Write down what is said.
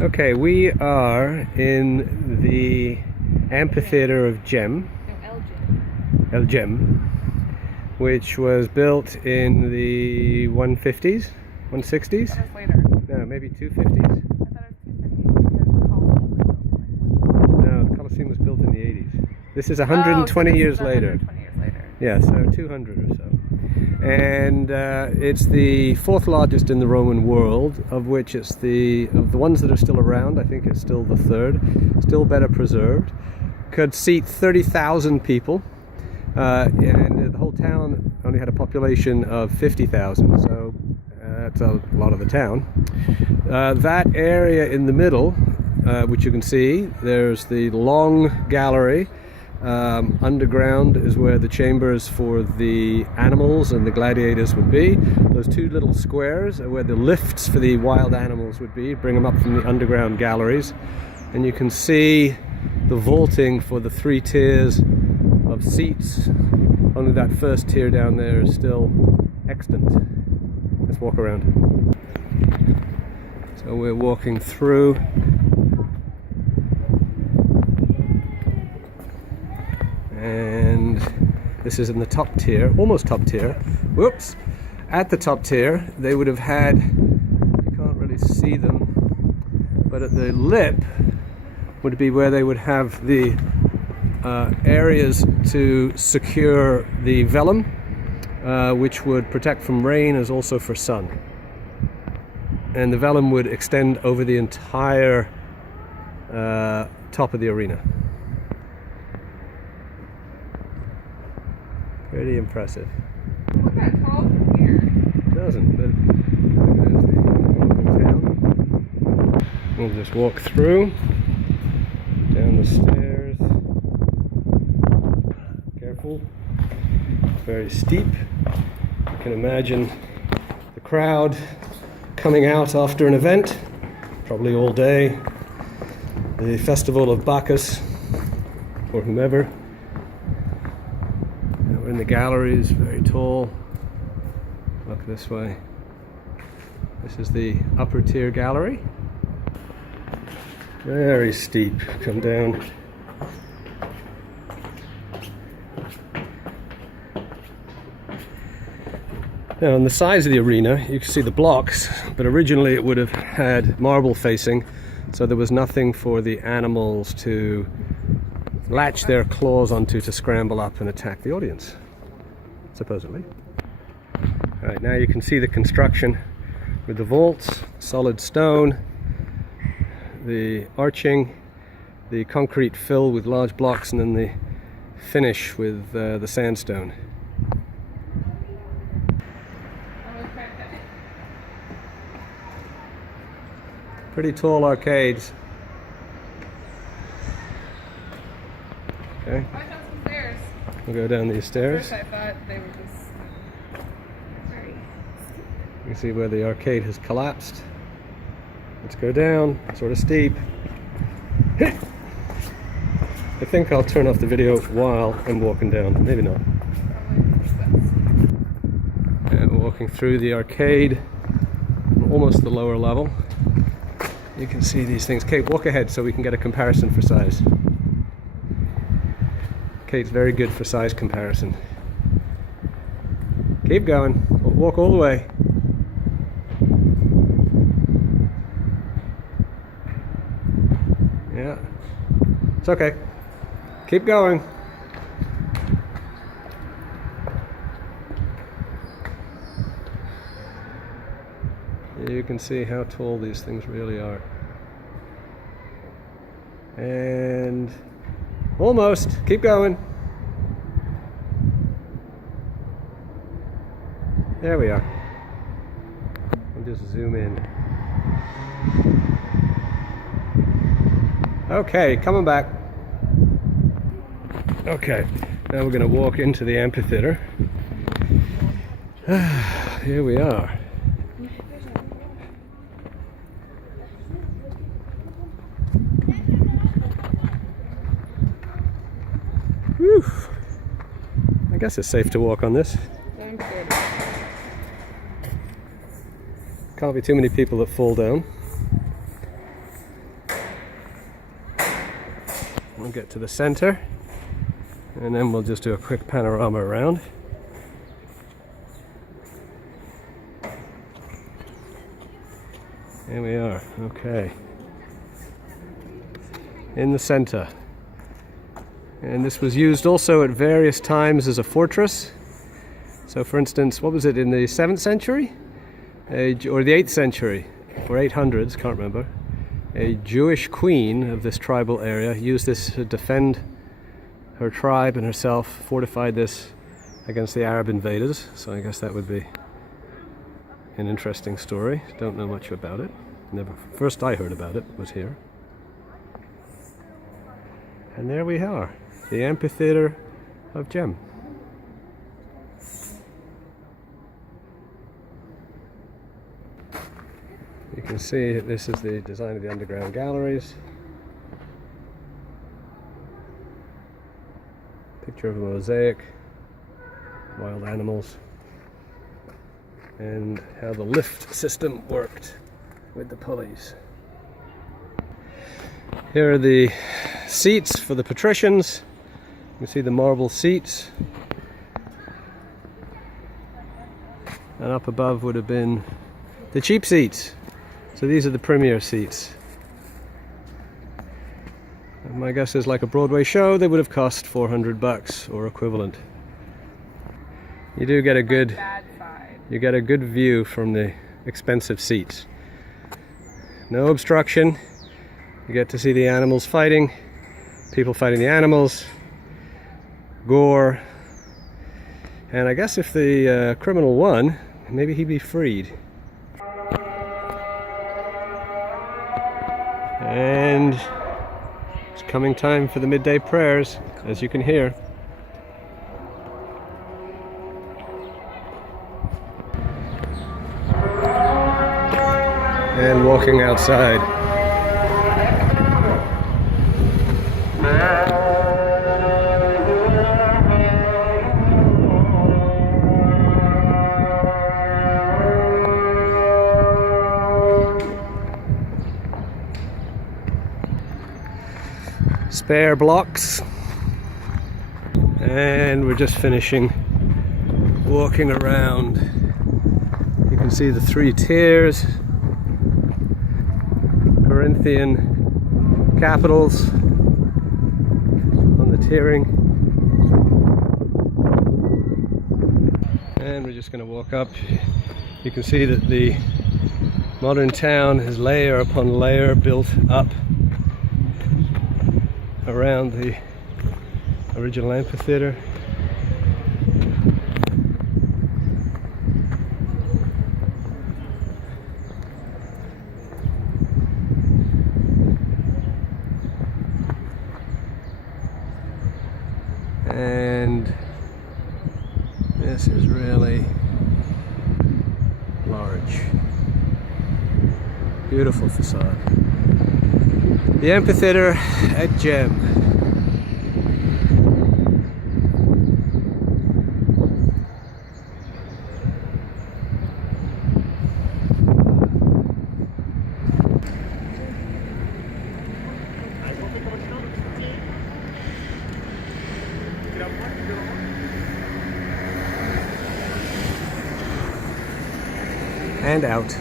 Okay, we are in the Amphitheater of Djem, Djem, which was built in the 150s, 160s? That was later. No, maybe 250s? I thought it was 250 because the Colosseum was built like No, the Colosseum was built in the 80s. This is 120 years later. 120 years later. Yeah, so 200 or so. And it's the fourth largest in the Roman world, of which it's of the ones that are still around, I think it's still the third, still better preserved. Could seat 30,000 people, and the whole town only had a population of 50,000, so that's a lot of the town. That area in the middle, which you can see, there's the long gallery. Underground is where the chambers for the animals and the gladiators would be. Those two little squares are where the lifts for the wild animals would be, bring them up from the underground galleries. And you can see the vaulting for the 3 tiers of seats. Only that first tier down there is still extant. Let's walk around. So we're walking through. And this is in the top tier, almost top tier. Whoops! At the top tier, they would have had, you can't really see them, but at the lip would be where they would have the areas to secure the vellum, which would protect from rain as also for sun. And the vellum would extend over the entire top of the arena. Pretty impressive. Look at tall from here. It doesn't, but there's the town. We'll just walk through, down the stairs. Careful. Very steep. You can imagine the crowd coming out after an event, probably all day. The festival of Bacchus, or whomever. We're in the galleries, very tall. Look this way. This is the upper tier gallery. Very steep. Come down. Now on the sides of the arena, you can see the blocks, but originally it would have had marble facing, so there was nothing for the animals to latch their claws onto to scramble up and attack the audience, supposedly. Alright, now you can see the construction with the vaults, solid stone, the arching, the concrete fill with large blocks, and then the finish with the sandstone. Pretty tall arcades. Okay. I found some stairs. We'll go down these stairs. First I thought they were just very... You can see where the arcade has collapsed. Let's go down, sort of steep. I think I'll turn off the video while I'm walking down, maybe not. And we're walking through the arcade, almost the lower level. You can see these things. Kate, walk ahead so we can get a comparison for size. Kate's very good for size comparison. Keep going. Walk all the way. Yeah. It's okay. Keep going. You can see how tall these things really are. And almost. Keep going. There we are. I'll just zoom in. Okay, coming back. Okay, now we're going to walk into the amphitheater. Here we are. Whew. I guess it's safe to walk on this. I'm good. Can't be too many people that fall down. We'll get to the center, and then we'll just do a quick panorama around. Here we are, okay. In the center. And this was used also at various times as a fortress. So for instance, what was it, in the 7th century? Or the 8th century, or 800s, can't remember. A Jewish queen of this tribal area used this to defend her tribe and herself, fortified this against the Arab invaders. So I guess that would be an interesting story. Don't know much about it. First I heard about it was here. And there we are, the Amphitheater of Djem. You can see this is the design of the underground galleries. Picture of a mosaic, wild animals, and how the lift system worked with the pulleys. Here are the seats for the patricians. You can see the marble seats. And up above would have been the cheap seats. So these are the premier seats. And my guess is, like a Broadway show, they would have cost $400 or equivalent. You do get a good, you get a good view from the expensive seats. No obstruction. You get to see the animals fighting, people fighting the animals, gore, and I guess if the criminal won, maybe he'd be freed. And it's coming time for the midday prayers, as you can hear. And walking outside. Spare blocks, and we're just finishing walking around. You can see the 3 tiers, Corinthian capitals on the tiering, and we're just going to walk up. You can see that the modern town is layer upon layer built up around the original amphitheater. And this is really large. Beautiful facade. The Amphitheater at Djem. And out.